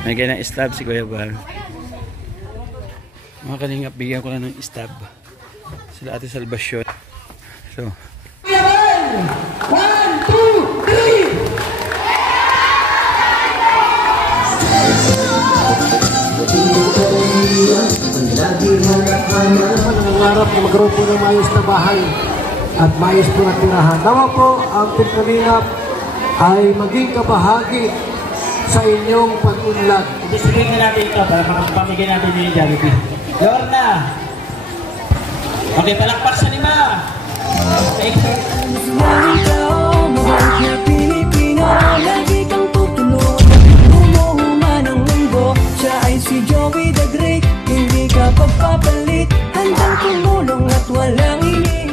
May ganang stab si Kuya Bar. Mga kalingap, bigyan ko na ng stab. Sila Ate Salvacion. So. 1, 2, 3! Nangangarap na magkaroon po ng maayos na bahay at maayos po na tirahan. Nawa po ang Team Kalingap ay maging kabahagi sa inyong pag-unlad. Sabihin na natin ito para makapamigay natin yung Jollibee. Lorna! Okay, palakpak sa 5! Pilipino, lagi kang tutulungan. Umuhuman ang mundo, siya ay si Joey the Great. Hindi ka pagpapalit, handang tumulong at walang hinihiling.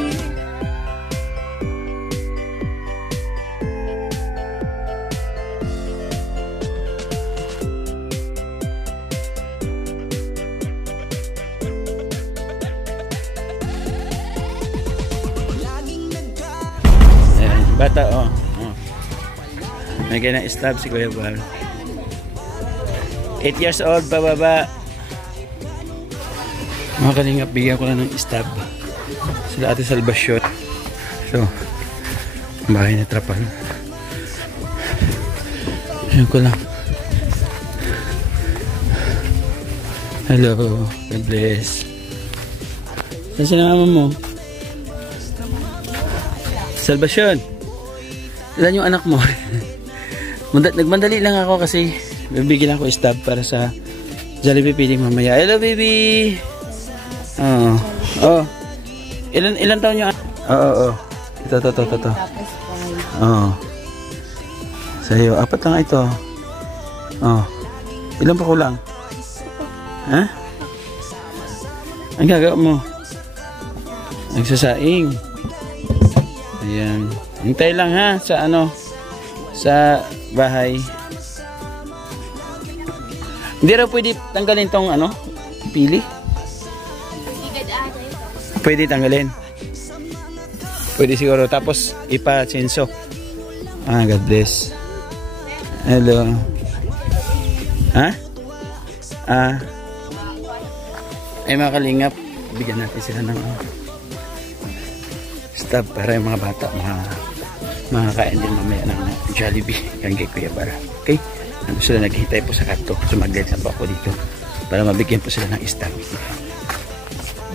Bata, oh. May ganang stab si Kuya Bar. 8 years old, pababa. Mga kalingap, bigyan ko na ng stab. Sila Ate Salvacion. So, bahay na Trapan. Ayan ko lang. Hello, God bless. Saan sila mama mo? Salvacion. Ilan yung anak mo? Nagmandali lang ako kasi bibigyan ako stab para sa Jollibee feeding mamaya. Hello baby. Oh. Oh. Ilan taon yung Oo. Ito. Oh. Sa'yo, 4 lang ito. Oh. Ilan pa kulang? Ha? Ang gagawin mo? Nagsasaing. Ayan. Hintay lang ha sa sa bahay. Hindi raw pwede tanggalin tong pili. Pwede tanggalin. Pwede siguro. Tapos ipa-chenso. God bless. Hello. Ha? Ay mga kalingap, bigyan natin sila ng stab para yung mga bata makakain din mamaya ng Jollibee yan kay Kuya Bar. Okay? Ano sila naghihintay po sa kanto. Sumaglit na po ako dito para mabigyan po sila ng stab.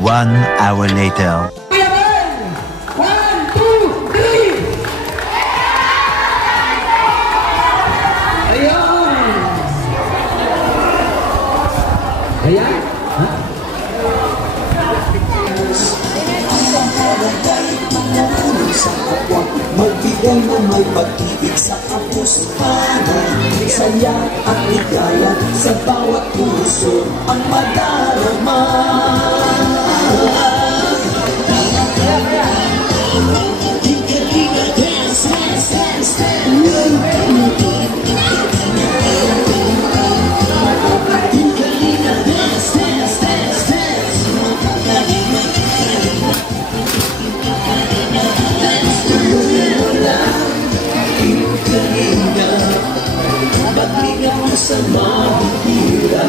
1 hour later. 1, 2, 3! Ayan! Ha? Magbigay na may pag-ibig sa kapusohan. Saya at ligaya sa bawat puso ang madarama. Ika-ika, dance, dance, dance, sa mahihira.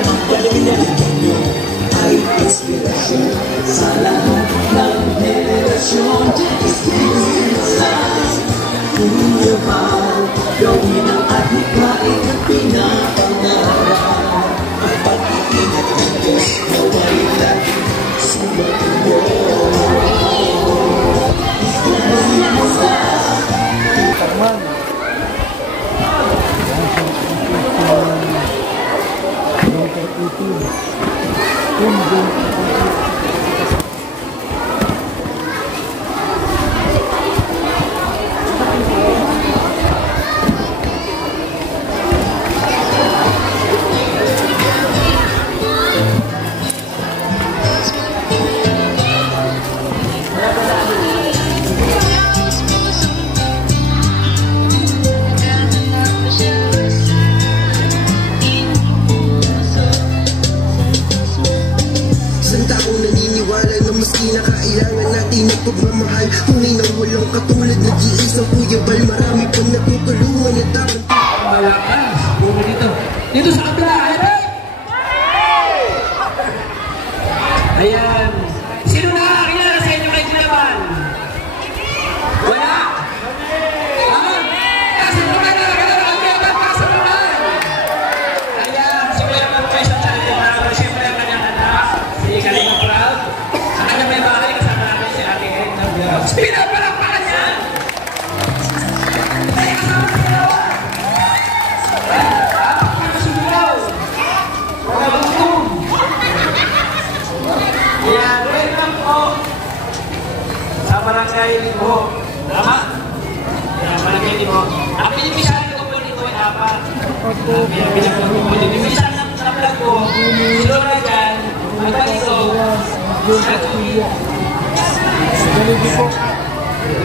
Ang galingan ninyo ay inspirasyon sa lahat ng henerasyon. Experience Kuya Bar, gawin ang adhikain at pinapangarap. Ang pag-iingat ng Diyos na way lagi sumatungo. Pagmamahal, tunay na walang katulad. Nag-iisang Kuya Bar, marami pang natutulungan at dapat Malakas! Buka dito! Dito sa kabila, ayan. Sino nakakilala sa inyo kay Kuyaban? Wala? Kasi naman nakakilala ang Kuyaban, kaso naman. Ayan, si Kuyaban po isang charity vlogger. Siyempre ang kanyang anak, si Kalinga Proud. Sa kanyang may bahay, kasama namin si Ate Edna Vlogs. Pinapalakpakan niya! Ay, kasama na sila! Yan, welcome po sa Barangay Libo. Tama? Yan, Barangay Libo. Ang pinipisahan ko po dito ay 4. Pinapinapag ko po dito. Pinipisahan na vlog ko, silo na dyan, ang baliso,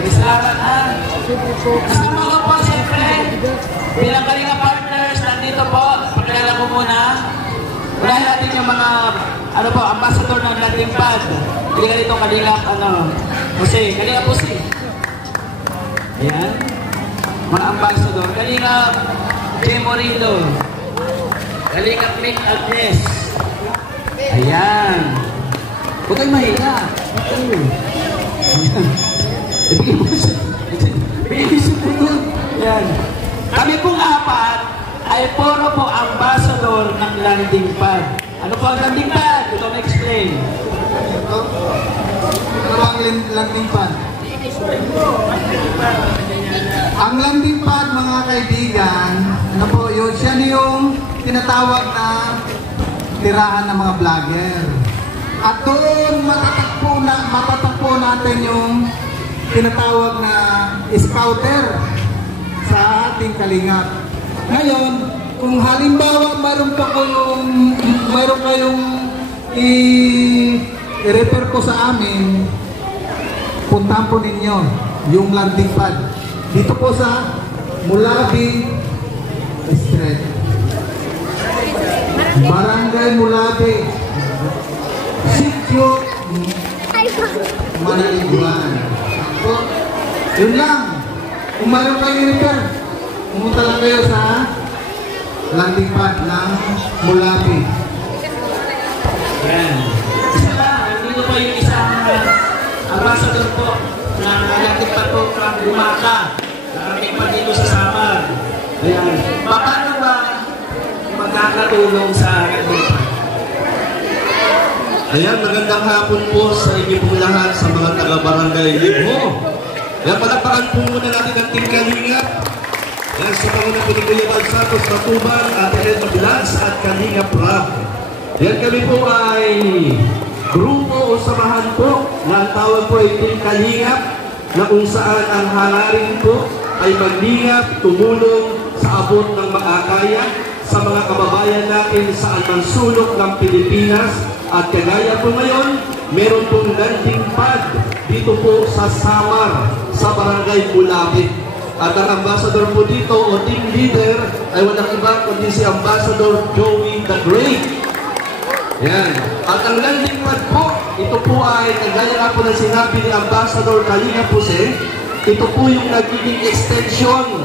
salamat ha. Kasama ko po siyempre, bilang Kalinga partners, nandito po, pagkalala ko muna. Unahin natin yung mga, ambassador ng Landing Pad. Hindi ka dito Kalinga, Jose, Kalinga Jose. Ayan. Mga ambassador. Kalinga J. Morillo. Kalinga Mick Agnes. Ayan. Huwag kayong mahiga. Ibigay mo siya. Ibigay siya po doon. Ayan. Kami pong 4 ay puro po ambassador ng Landing Pad. Ano po ang Landing Pad? Ito na-explain. Ano ang Landing Pad? Ang Landing Pad, mga kaibigan, ano po yun? Siya yung tinatawag na tirahan ng mga vlogger. At doon matatagpo natin yung tinatawag na scouter sa ating Kalingap. Ngayon, kung halimbawa mayroon kayong i-refer po sa amin, puntahan po ninyo yung Landing Pad. Dito po sa Mulabi Street. Barangay Mulabi. Sitio Manaliguan. So, yun lang. Kung mayroon kayong i-refer, pumunta lang kayo sa Landing Pad ng Mulabi. Yan. Isa lang, nandito po yung isang ambassador po ng Landing Pad po from Lumaka. Narating pa dito sa Samar. Ayan. Paano ba magkakatulong sa Landing Pad? Ayan, magandang hapon po sa inyo pong lahat sa mga taga-barangay Libo. Yan, palakpakan po muna natin ang Team Kalinga. Yan, sa mga po ni Kuya Bal Santos, Matuban, Ate Edna Vlogs at Kalinga Proud. Yan, kami po ay grupo o samahan po na ang tawag po ay Team Kalinga, na kung saan ang hangarin po ay maglingap, tumulong sa abot ng makakaya sa mga kababayan natin sa almansulok ng Pilipinas. At kagaya po ngayon, meron pong Landing Pad dito po sa Samar, sa Barangay Mulabi. At ang ambassador po dito o team leader ay walang iba kundi si Ambassador Joey the Great. Yan. At ang Landing Pad po, ito po ay, kagaya nga po ng sinabi ni Ambassador Kalinga Jose, ito po yung nagiging extension,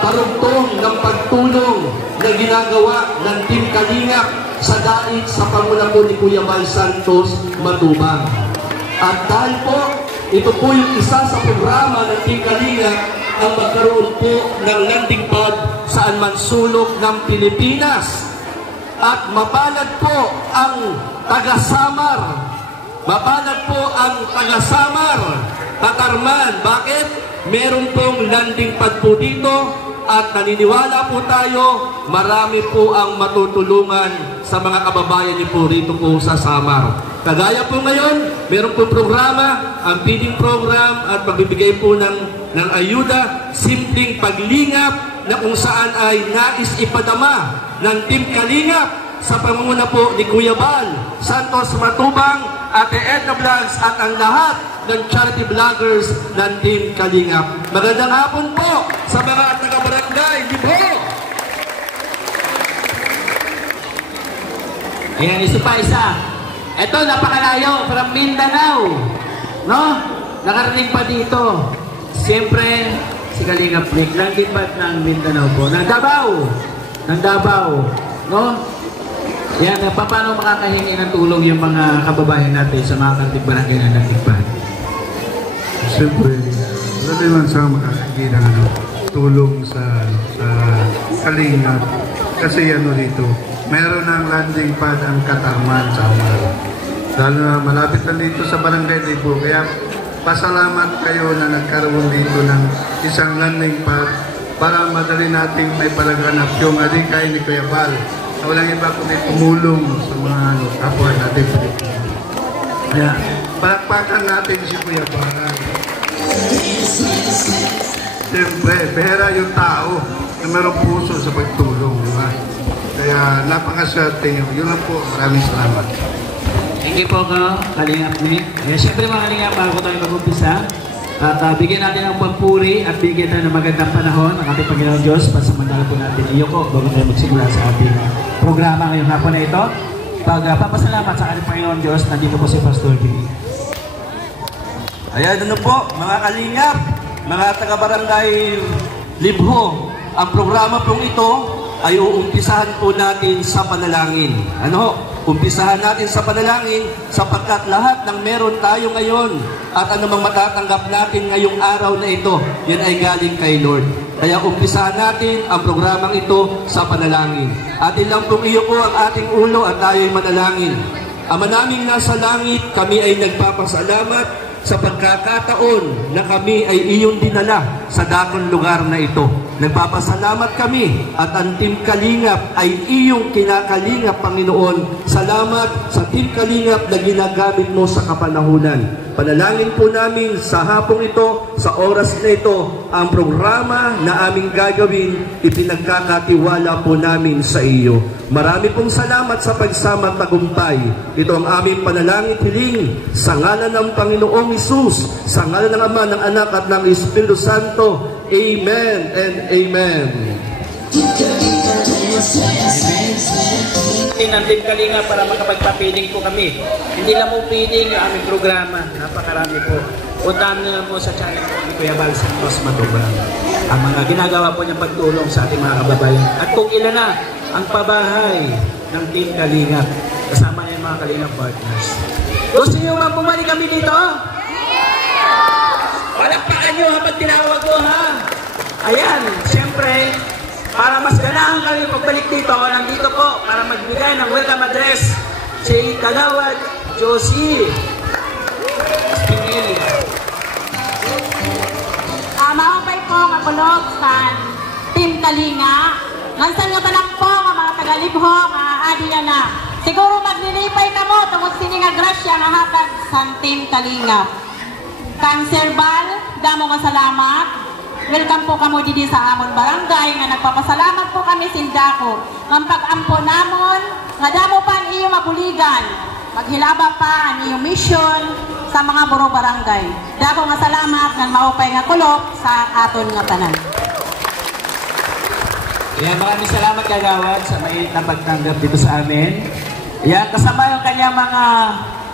parugtong ng pagtulong na ginagawa ng Team Kalinga sa dait sa panguna po ni Kuya Bal Santos Matubang. At dahil po, ito po yung isa sa programa ng Team Kalinga ang magkaroon po ng Landing Pad saan man sulok ng Pilipinas. At mapalad po ang taga-Samar. Mapalad po ang taga-Samar. Tatarman. Bakit? Meron pong Landing Pad po dito. At naniniwala po tayo, marami po ang matutulungan sa mga kababayan niyo po rito po sa Samar. Kagaya po ngayon, meron po programa, ang feeding program at pagbibigay po ng ayuda, simpleng paglingap na kung saan ay nais ipadama ng Team Kalingap sa pangunguna po ni Kuya Bal Santos Matubang, Ate Edna Vlogs at ang lahat ng charity vloggers ng Team Kalingap. Magandang hapon po sa mga taga-barangay Libo! Ayan, isa. Ito, napakalayo from Mindanao. No? Nakarating pa dito. Siyempre, si Kalinga Flick, Landing Pad ng Mindanao po. Ng Davao. ng Davao, no? Yan, paano makakahingi ng tulong yung mga kababayan natin sa mga kanting barangay na nagtigpan? Siyempre, wala naman sa makakagin ng tulong sa Kalingap. Kasi dito, meron ng landing pad ang Katarman sa Amaro. Lalo na malapit na dito sa Barangay Libo. Kaya pasalamat kayo na nagkaroon dito ng isang landing pad para madali natin may palaganap yung adikay ni Kuya Bal. Walang iba kundi tumulong sa mga kapwa natin. Kaya palakpakan natin si Kuya Bal. Siyempre, pera yung tao na mayroong puso sa pagtulong. Diba? Kaya napakaswerte nyo. Yun lang po. Maraming salamat. Thank you po Kalingap ni. Siyempre mga Kalingap, bago tayo mag-umpisa, at bigyan natin ng pagpuri at bigyan tayo ng magandang panahon ng ating Panginoon Diyos. Pasamantala po natin iyo ko bago tayo magsimula sa ating programa ngayong hapon na ito. Papasalamat sa ating Panginoon Diyos, nandito po si Pastor B. Ayan, po, mga Kalingap, mga taga-barangay Libho, ang programa pong ito ay uumpisahan po natin sa panalangin. Umpisahan natin sa panalangin sapagkat lahat ng meron tayo ngayon at anumang matatanggap natin ngayong araw na ito, yan ay galing kay Lord. Kaya umpisahan natin ang programang ito sa panalangin. Atin lang pong iyo po ang ating ulo at tayo'y manalangin. Ama naming nasa langit, kami ay nagpapasalamat sa pagkakataon na kami ay iyong dinala sa dakong lugar na ito. Nagpapasalamat kami at ang Team Kalingap ay iyong kinakalingap, Panginoon. Salamat sa Team Kalingap na ginagamit mo sa kapanahunan. Panalangin po namin sa hapong ito, sa oras na ito, ang programa na aming gagawin, ipinagkakatiwala po namin sa iyo. Marami pong salamat sa pagsama at tagumpay. Ito ang aming panalangin hiling sa ngalan ng Panginoong Hesus, sa ngalan ng Ama, ng Anak at ng Espiritu Santo. Amen and Amen. Ng Team Kalingap para makapagpapiling po kami. Hindi lang po piling yung aming programa. Napakarami po. Puntahan nyo lang po sa channel po ni Kuya Bal Santos Matubang. Ang mga ginagawa po niyang pagtulong sa ating mga kababayan. At kung ilan na ang pabahay ng Team Kalingap. Kasama niya yung mga Kalingap partners. Gusto nyo ba bumalik kami dito? Palakpakan nyo habang tinawag ko, ha? Ayan, siyempre, para mas ganahan kami pagbalik dito, nandito po para magbigay ng welcome address si Kagawad Josie Spinelli. Maupay po nga kulog sa Team Kalinga. Nansan nga talang po nga mga tagalibho nga adi na. Siguro maglilipay na mo tungod sini nga grasya nga hatag sa Team Kalinga. Cancer Bal, damo nga salamat. Welcome po kamo didi sa amon barangay nga nagpapasalamat po kami sindako. Ang pag-ampo namon nga damo pa ang iyo mabuligan. Maghilaba pa ang iyo mission sa mga burong barangay. Dako nga salamat nga maupay nga kulok sa aton nga tanan. Yan, maraming salamat Kagawad sa mainit na pagtanggap dito sa amin. Yan, kasama yung kanya mga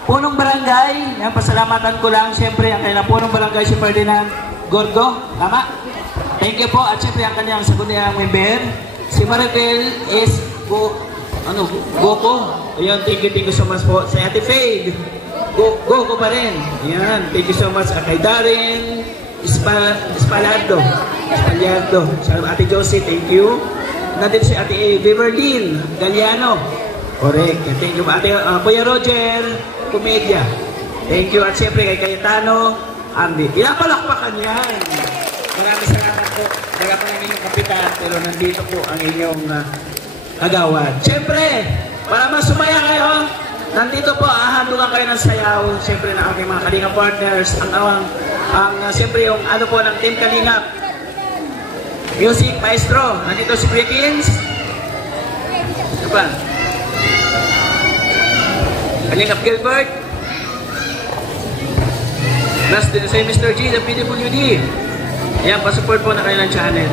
punong barangay. Yan, pasalamatan ko lang siyempre ang kanyang punong barangay si Ferdinand Gorgo, tama? Thank you po. At siyempre ang kanyang sekundang member, si Maribel is Goko. Ayan, thank you so much po. Sa Ate Faye, Goko pa rin. Ayan, thank you so much. Kay Darren Espalado. Sa Ate Josie, thank you. Nandito si Ate Viverlin Galiano. Correct. Thank you. Ate Kuya Roger Comedia. Thank you. At siyempre kay Cayetano Ambi. Pinapalakpakan yan. Maraming salamat po. Nagapa ng inyong kapitan, pero nandito po ang inyong Kagawad. Siyempre, para mas sumaya kayo, nandito po, hahandukan kayo ng sayaw. Siyempre na aking mga Kalingap partners. Siyempre yung ano po ng Team Kalingap. Music Maestro. Nandito si Brickins. Ano ba? Kalingap Gilbert. Last din si Mr. G, the PWD. Ayan, pa-support po na kayo ng channel.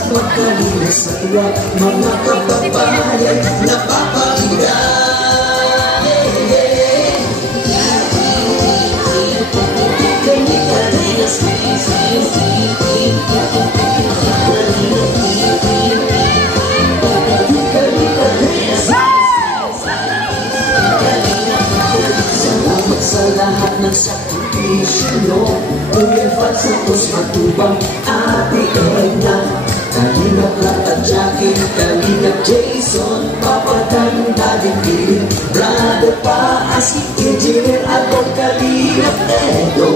sa pagkalinas sa tuwa, mga kababayan napapakinggan. Salamat sa lahat ng sakripisyo nyo, Kuya Val Santos Matubang, Ate Edna, Kalingap Lat at Jackie, Kalingap Jason, Papa Dan, Daddy Philip, Brother Paas, Engineer Albon, Kalingap Edo,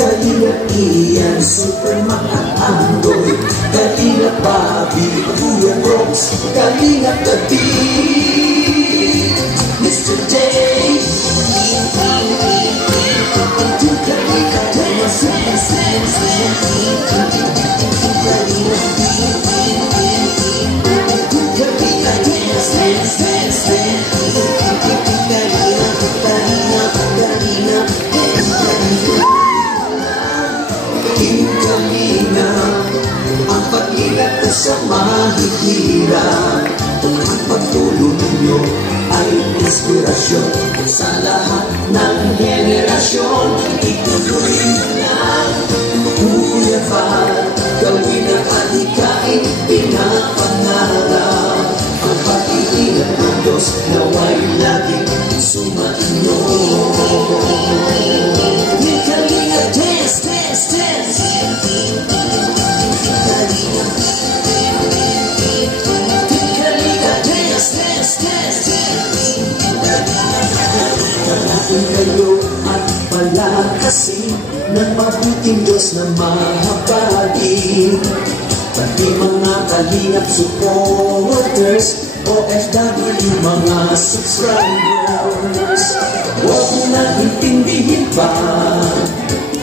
Kalingap Ian, Superman at Andoy, Kalingap Bobby, Kuya Brooks, Kalingap David, Mr. Day, ang pag-ingat ko sa mahihirap, ang pagtulong ninyo ay inspirasyon sa lahat ng henerasyon. Ituloy mo lang, Kuya Val, gawin ang adhikain pinapangarap. Ang pag-iingat ng Diyos nawa'y laging sumainyo. Kalinga, dance, dance, dance. Palakin kayo at palakasin ng mabuting Diyos na mahabagin. Pati mga kalingap supporters, OFW mga subscribers, huwag na intindihin pa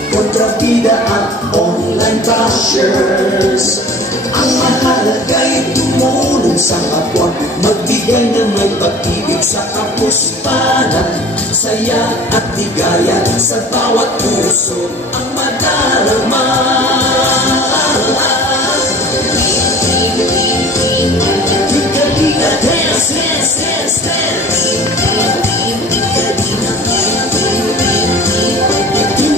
kontrabida at online bashers. Ang mahalaga'y tumulong sa kapwa, magbigay ng may pag-ibig sa kapuspanan, saya at ligaya sa bawat puso ang madarama. Kalinga, dance, dance, dance, dance.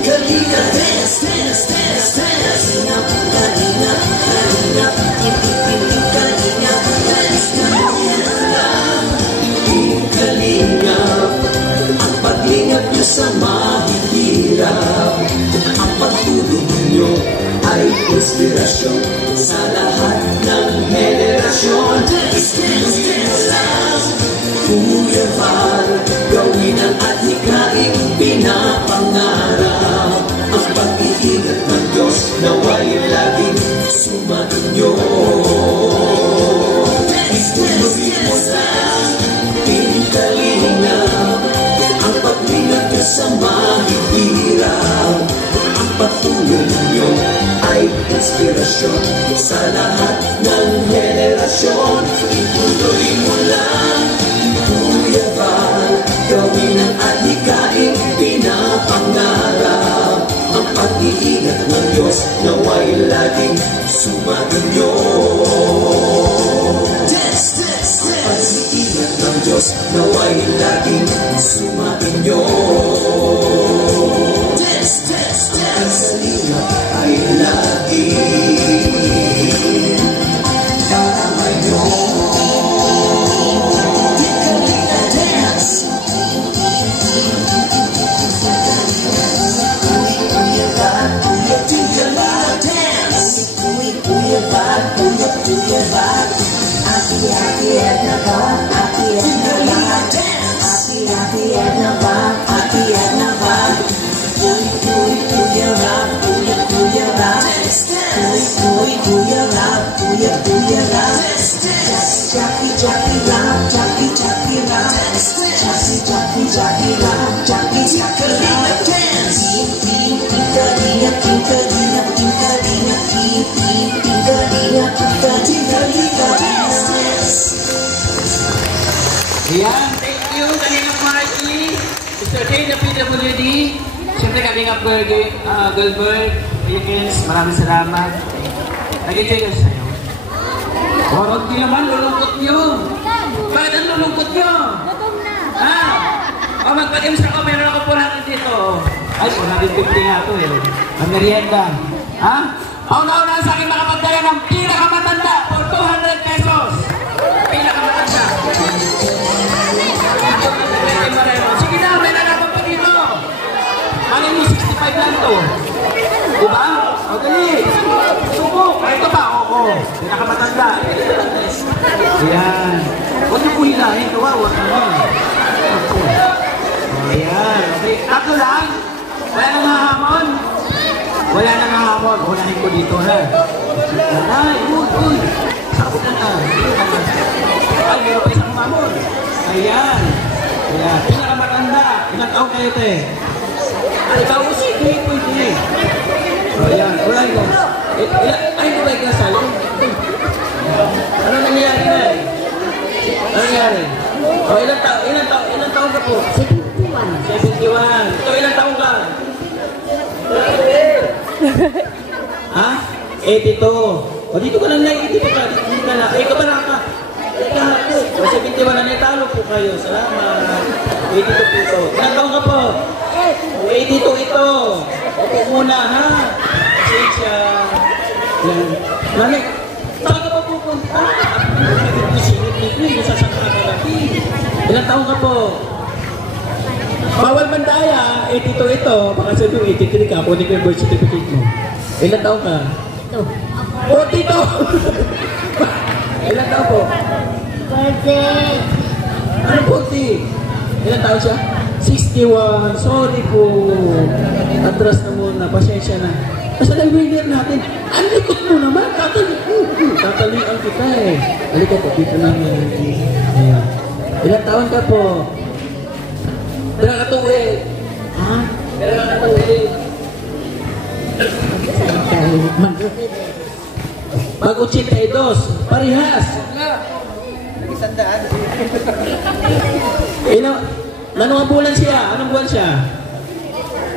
Kalinga, dance, dance, dance, dance. Kalinga, Kalinga, Kalinga, Kalinga, ang paglingap nyo sa mahihirap, ang pagtulong nyo ay inspirasyon sa lahat ng henerasyon. Ituloy mo lang, Kuya Val, gawin ang adhikaing pinapangarap. Ang pag-iingat ng Diyos nawa'y laging sumainyo. Ituloy mo lang, Kalingap, ang paglingap nyo sa mahihirap, ang pagtulong nyo ay inspirasyon sa lahat ng henerasyon. Ituloy mo lang, Kuya Val, gawin ang adhikaing pinapangarap. Ang pag-iingat ng Diyos nawa'y laging sumainyo. Ang pag-iingat ng Diyos nawa'y laging sumainyo. Ang salingap ay laging kakabayo. Kalinga, dance. Kuya Val, Kuya Val, dance. Kuya Val, Kuya Val. Ati Edna ba? Ati Edna ba? Ati Edna ba? Ati Edna ba? Kuya Val, Kuya Val. Kuya Val, Kuya Val. Jackie Val, Jackie Val. Jackie Val, Jackie Val. Yan, thank you, Kalingap Marky, Mr. K, the PWD, siyempre Kalingap Gilbert, Wilkins, maraming salamat. Nag-enjoy ka sa'yo? Huwag di naman, lulungkot nyo. Bakit ang lulungkot nyo? Ha? O, magpag-ims ako, meron ako 400 dito. Ay, 450 nga ito eh. Ang merienda. Ha? Pauna-una sa akin makapagdala ng pinakamatanda for 200 pesos. Pinakamatanda. Sige na, may nalaman pa dito. Malin mo, 65 lang ito. Diba? O, dali. Subok. Ito ba? Oo. Pinakamatanda. Ayan. Huwag niyo po hilahin. Kawawa naman. Ayan. Okay. Tatlo lang. Wala nang hahamon. Wala nang hahamon. Unahin ko dito, ha? Ay, uy. Sabot na na. Ay, meron pa isang hamon. Ayan. Ayan. Pinakamatanda. Ilang taon kayo, te? Ay, ikaw, sige. Pwede. Ayan. Wala yun. Ay, ito ba yung kasal? Ano nangyayari na? Ano nangyayari? O, ilang taon ka po? 71. Ito, ilang taon ka? Ha? 82. O, dito ka lang, dito ka. Dito ka lang. Ikaw ba na ka? O, 71 na naitalo po kayo. Salamat. 82 po ito. Ilang taon ka po? O, 82 ito. Opo muna, ha? Pasensya. Yan. Nanay, saan ka pa pupunta? Ilang taon ka po? Bawal mandaya, 82 ito. Baka sabi yung 83 ka, kunin ko yung birth certificate mo. Ilang taon ka? 42! Ilang taon po? 40. Ano 40? Ilang taon siya? 61. Sorry po. Atras na muna. Pasensya na. Basta na-winner natin. Ang likot mo naman. Tatalian kita eh. Halika po. Dito lang yan. Ayan. Ilang taon ka po? Ilang katuwid? Ha? Ilang katuwid? Pag 82. Parihas. Anong bulan siya? Anong buwan siya?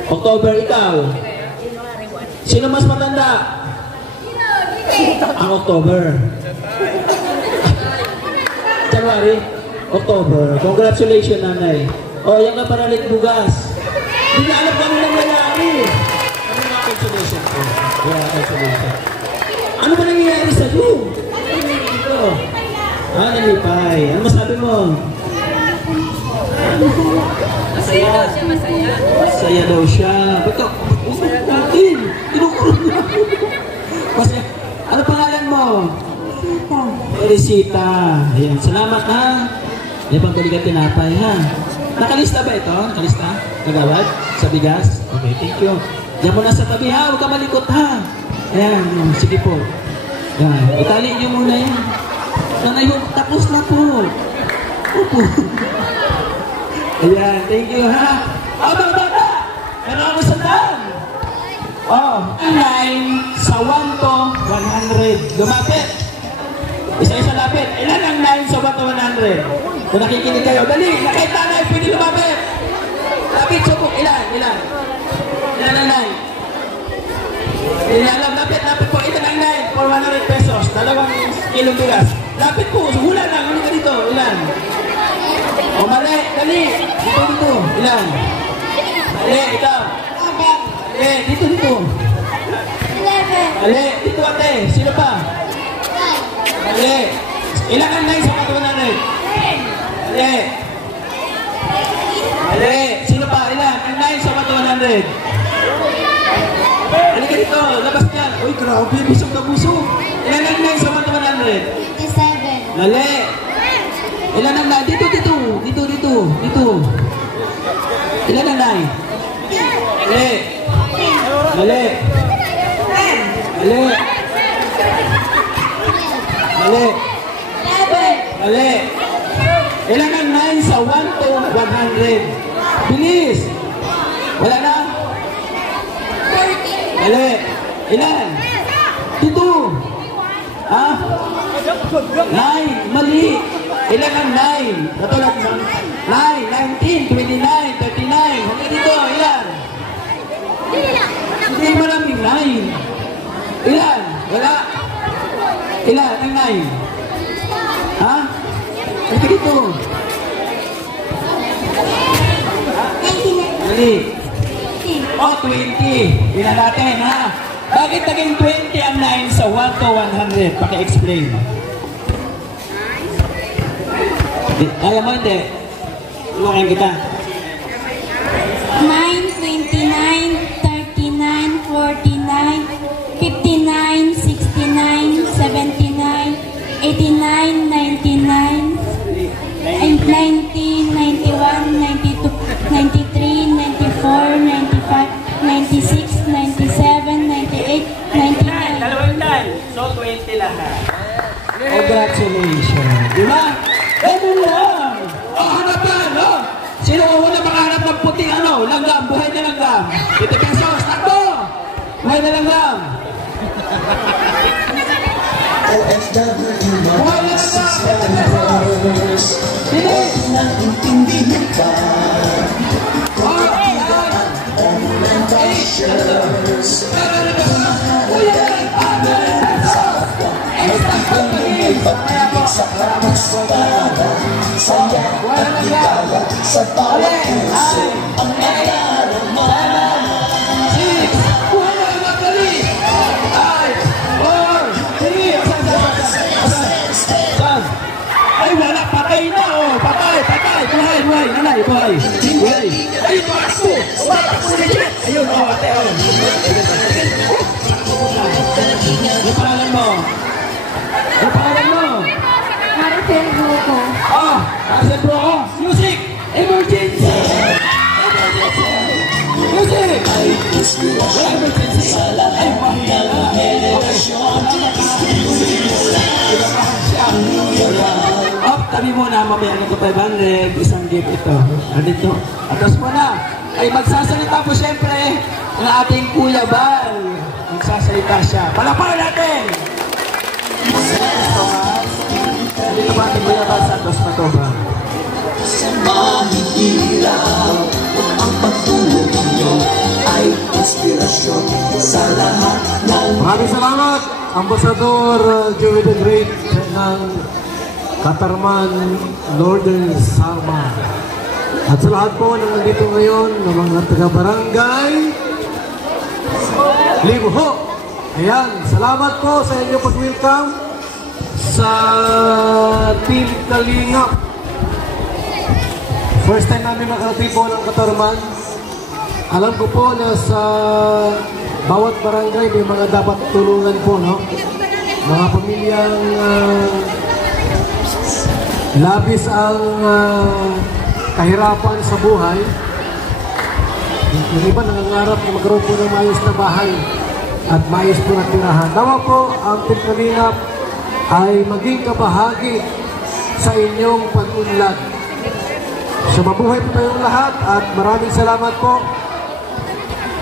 October, ikaw? Sino mas matanda? Ang October. January? October. Congratulations, nanay. O, yan ka paralit bugas. Hindi na alam kami nangyayari. Ano nga consolation ko? Yeah, consolation. Ano ba nangyayari sa iyo? Ito. Nalipay. Ano masabi mo? Masaya daw siya, masaya. Masaya daw siya. Ba't ka? Kinukurot niya. Masaya. Ano pangalan mo? Teresita. Ayan. Salamat, ha? May pangkuligat tinapay, ha? Nakalista ba ito? Nakalista? Nagawad? Sa bigas? Okay, thank you. Diyan mo na sa tabi, ha? Huwag ka malikot, ha? Ayan. Sige po. Ayan. Itali niyo muna yan. Nanay, tapos na po. Opo. Ayan, thank you, ha? Mga bata! Meron ako sandaan. Line sa 1 to 100. Lumapit. Isa-isa lapit. Ilan ang line sa 1 to 100? Kung nakikinig kayo, dali! Nakita na, pwede lumapit. Lapit, subok. Ilan? Ilan ang line? Ilan, lapit po. Ilan ang line for 100 pesos? 2 kilong bigas. Lapit po. Hula lang. Huli ka dito. Ilan? O, mali. Dali. Dito. Ilan? Mali. Ikaw. Mali. Dito. Mali. Dito, ate. Sino pa? Mali. Ilan ang line sa 100? Mali. Mali. Sino pa? Ilan ang line sa 100? Mali ka dito. Labas niyan. Uy, grabe. Busog na busog. Ilan ang line sa 100? 57. Mali. Ilan ang line? Dito. Ilan ang line? Mali. Mali. Mali. Mali. Mali. Ilan ang line sa 1 to 100? Bilis. Wala na? Mali. Ilan? Dito. Ha? 9. Mali. Ilan ang 9? Katulad ng 9, 19, 29, 39. Hanggang dito, ilan? Hindi maraming 9. Ilan? Wala. Ilan? Ang 9? Ha? Ano dito? 20. Oh, 20. Ilan natin, ha? Bakit naging 20 ang 9 sa 1 to 100? Paki-explain. Kaya mo hindi? Iwanan kita. 9, 29, 39, 49, 59, 69, 79, 89, 99, 90, 91, 92, 93, 94, 95, 96, 97, 98, 99. Dalawang dahil. So, 20 lang na. Congratulations. Diba? Ganun lang. Oh, hanap na, no? Sino ko na makahanap ng puting langgam, buhay na langgam. 50 pesos, takbo! Buhay na langgam. Buhay na langgam, 50 pesos. Ay, wala, patay na, oh, patay, buhay, nanay, buhay. Ay, paso, ayun, oh, ate, oh. Ano pangalan mo? Maricel Buko. Ah, Maricel Buko. Music! Emergency! Music! Wala emergency. Ay, mahina. Up, tabi muna, mamaya ng 500. Isang gift ito. Andito. Atas muna. Ay, magsasalita po siyempre ng ating Kuya Bal. Magsasalita siya. Palapakan natin! Dito ba ating Kuya Bal Santos Matoba? Sa mahihirap, ang pagtulong ninyo ay inspirasyon sa lahat ng... Maraming salamat, Ambassador Joey the Great ng Katarman Northern Samar. At sa lahat po na nandito ngayon ng mga taga-barangay Libho. Ayan, salamat po sa inyo pag-welcome sa Team Kalingap. First time namin nakarating po ng Katarman. Alam ko po na sa bawat barangay may mga dapat tulungan po, no? Mga pamilyang labis ang kahirapan sa buhay. Yung iba nangangarap na magkaroon po ng maayos na bahay at maayos po na tirahan. Dawa po ang Team Kalingap ay maging kabahagi sa inyong pag-unlad. So mabuhay po tayong lahat at maraming salamat po.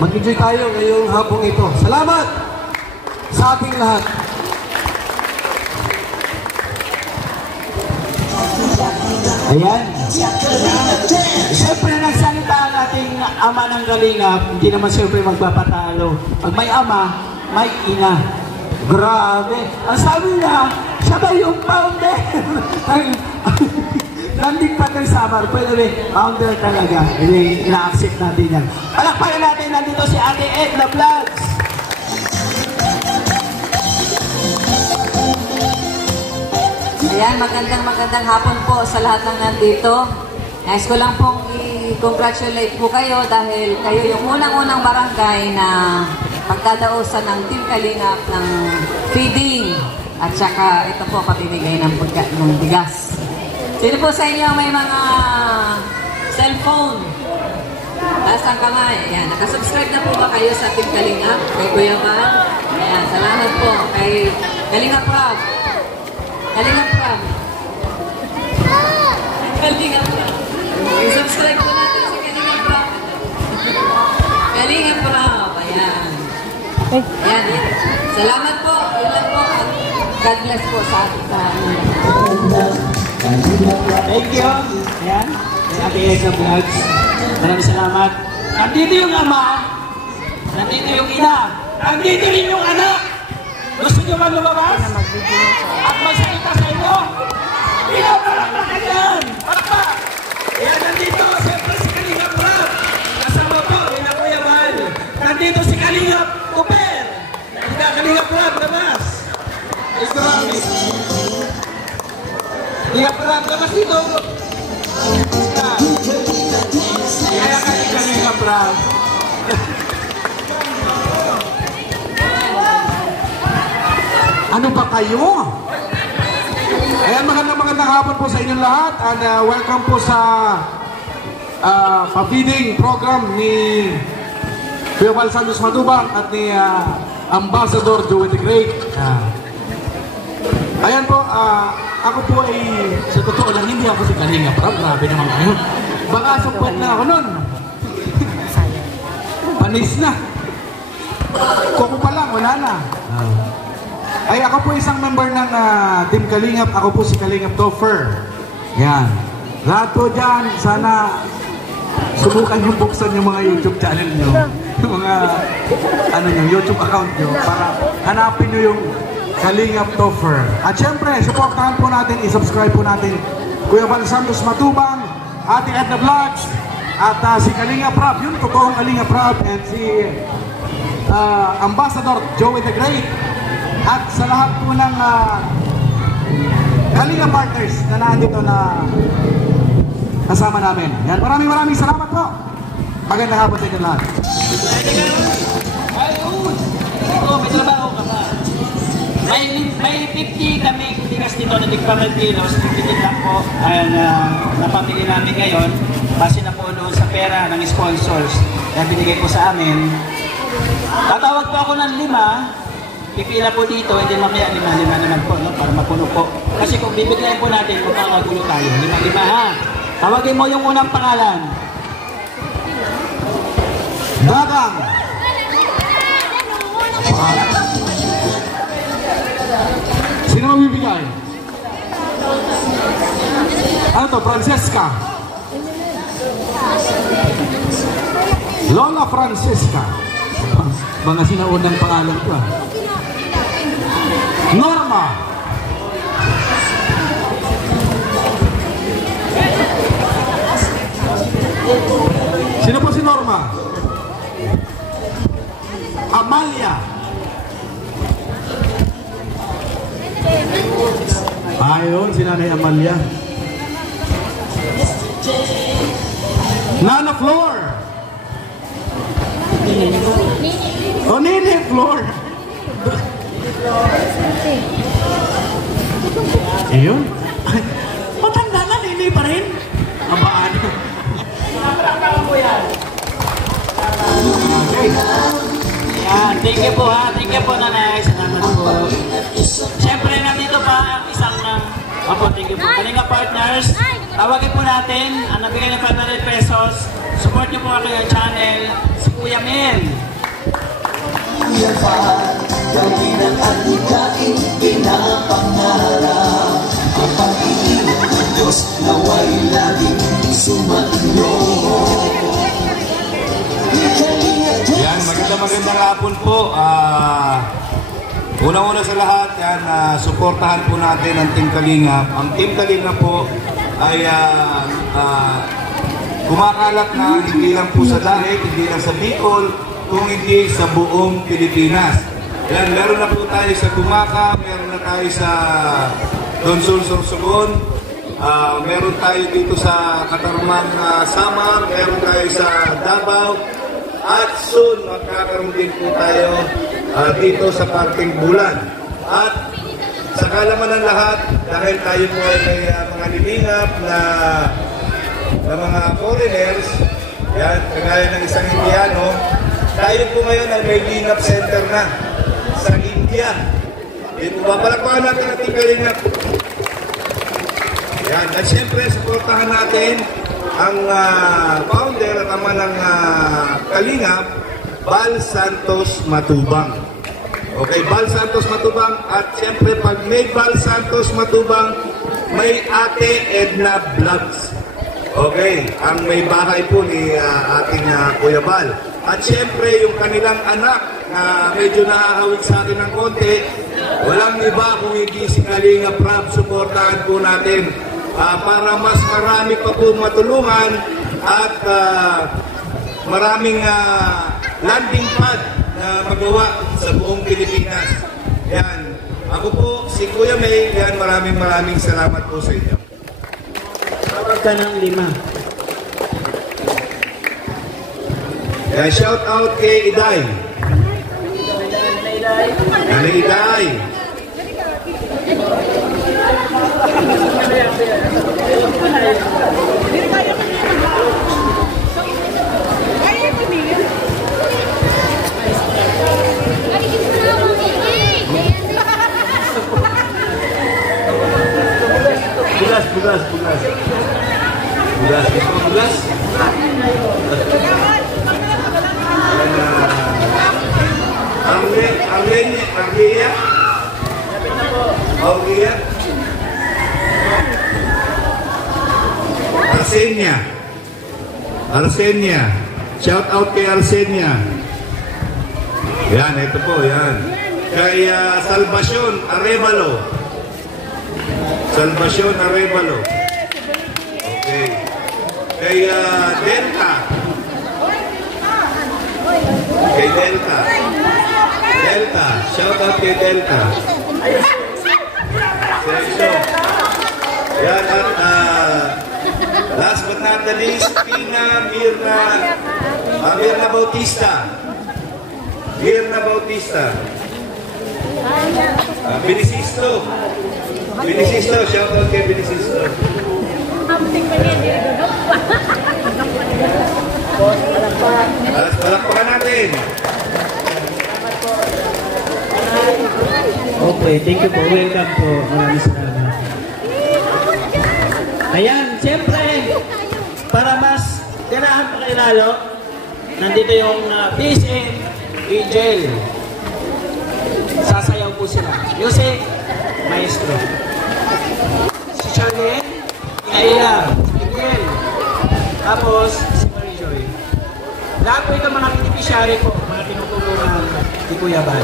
Mag-enjoy tayo ngayong hapong ito. Salamat sa ating lahat. Ayan. Siyempre nagsalita ang ating ama ng Kalingap, hindi naman siyempre magpapatalo. Pag may ama, may ina. Grabe. Ang sabi niya, siya ba yung founder? Landing Partner Samar. Pwede founder talaga. Ina-accept natin yan. Palakpakan natin, nandito si Ate Edna Vlogs. Ayan, magandang hapon po sa lahat ng nandito. Nais ko lang pong i-congratulate po kayo dahil kayo yung unang-unang barangay na pagdadausan ng Team Kalingap ng feeding at saka ito po pabibigay ng bigas. Sino po sa inyo may mga cellphone? Taas ang kamay. Ayan, nakasubscribe na po ba kayo sa Team Kalingap? Kay Kuya Bal? Ayan, salamat po kay Kalingap Rob. Kalingap Rob. Kalingap Rob. I-subscribe po natin si Kalingap Rob. Kalingap Rob. Ayan. Ayan. Salamat po. Ilan po. God bless po sa atin. Thank you. Ayan. Ate Edna Vlogs. Maraming salamat. Nandito yung ama. Nandito yung ina. Nandito rin yung anak. Gusto nyo man lumabas? At magsalita sa inyo? Pinapalaman ka dyan! Pakpa! Ayan, nandito, siyempre si Kalingap Rap. Kasama po, nila Kuya Bal. Nandito si Kalingap Cooper. Hindi Kalingap Rap, labas. Kalingap Rap, labas dito. Kaya Kalingap Rap. Ano ba kayo? Ayan, magandang hapon po sa inyong lahat and welcome po sa pa-feeding program ni Kuya Bal Santos Matubang at ni Ambassador Joey the Great. Ayan po, ako po ay sa totoo lang hindi ako si Kalingap Rap. Grabe naman kayo. Baka support na ako nun. Panis na. Koko pa lang, wala na. Ay, ako po isang member ng Team Kalingap. Ako po si Kalingap Topher. Yan. Lahat po dyan, sana subukan yung buksan yung mga YouTube channel nyo. Yung mga YouTube account nyo para hanapin nyo yung Kalingap Topher. At syempre, supportahan po natin, i-subscribe po natin Kuya Bal Santos Matubang, Ate Edna Vlogs, at si Kalingap Rap, yung totoong Kalingap Rap, and si Ambassador Joey the Great. At sa lahat po ng Kalingap partners na nandito na kasama namin. Yan, maraming salamat po. Magandang hapon sa inyo lahat. May trabaho ka ba? May 50 kami bigas dito na tigpamil kilos. 50 lang po. Napamili namin ngayon. Base na po doon sa pera ng sponsors na binigay po sa amin. Tatawag po ako ng 5. Pipila po dito, hindi mamaya 5 naman po, no? Para mapuno po. Kasi kung bibiglayin po natin, magkakagulo tayo. 5 ha. Tawagin mo yung unang pangalan. Dagang. Sino mabibigay? Ano to? Francesca. Lola Francesca. Mga sinaunang pangalan ko. Norma. Sino po si Norma? Amalia. Ayun, si Nanay Amalia. Nana Flor. Oh, Nini Flor. Ayun. Matanda na, Nini pa rin. Abaan. Yan, thank you po ha. Thank you po nanay. Salamat po. Siyempre nandito pa ang isang thank you po. Kalingap partners. Tawagin po natin ang nabigay ng 500 pesos. Support niyo po ako yung channel. Si Kuya Mel. Kuya Bal, gawin ang ating pinapangarap. Ang pag-ibig ng Diyos naway laging sumainyo. Yan, magandang hapon po. Una-una sa lahat, yan, suportahan po natin ang Team Kalingap. Ang Team Kalingap po ay kumakalat na hindi lang po sa Dahig, hindi lang sa Bicol, kung hindi sa buong Pilipinas. Yan, meron na po tayo sa Tumaca, meron na tayo sa Donsol, Sorsogon, meron tayo dito sa Katarumang Samar, meron tayo sa Davao, at soon magkakaroon din po tayo dito sa Parking Bulan. At sa kalaman ng lahat, dahil tayo po ay may mga lilingap na mga foreigners, yan, kagaya ng isang Indiano, tayo po ngayon ay may lingap center na sa India. Papalakpakan natin ang Kalingap. Yan, at siyempre, supportahan natin ang founder at ama ng Kalingap, Bal Santos Matubang. Okay, Bal Santos Matubang. At siyempre, pag may Bal Santos Matubang, may Ate Edna Vlogs. Okay, ang may bahay po ni ating Kuya Bal. At siyempre, yung kanilang anak na medyo nakahawig sa akin ng konti, Walang iba kung hindi si Kalinga Prab. Suportahan po natin para mas marami pa po matulungan at maraming landing pad na magawa sa buong Pilipinas. Yan. Ako po, si Kuya May, yan, maraming salamat po sa inyo. Tawag ka ng 5. Yan, shout out kay Iday. Nanay Iday. Bugas. Arsenia. Shout out kay Arsenia. Yan, ito po, yan. Kay Salvacion Arevalo. Okay. Kay Delta. Shout out kay Delta. Yan at last but not the least, Mirna Bautista. Binisisto, shout out kay Binisisto. Palakpakan natin. Okay, thank you po. Welcome po. Maraming salamat. Ayan, siyempre, para mas ganahan pa kayo lalo, nandito yung PSN Angel. Sasayaw po sila. Music, maestro. Si Charlene, Aila, Miguel, tapos si Marie Joy. Lahat po ito mga beneficiary po, mga tinutulungan ni Kuya Bal.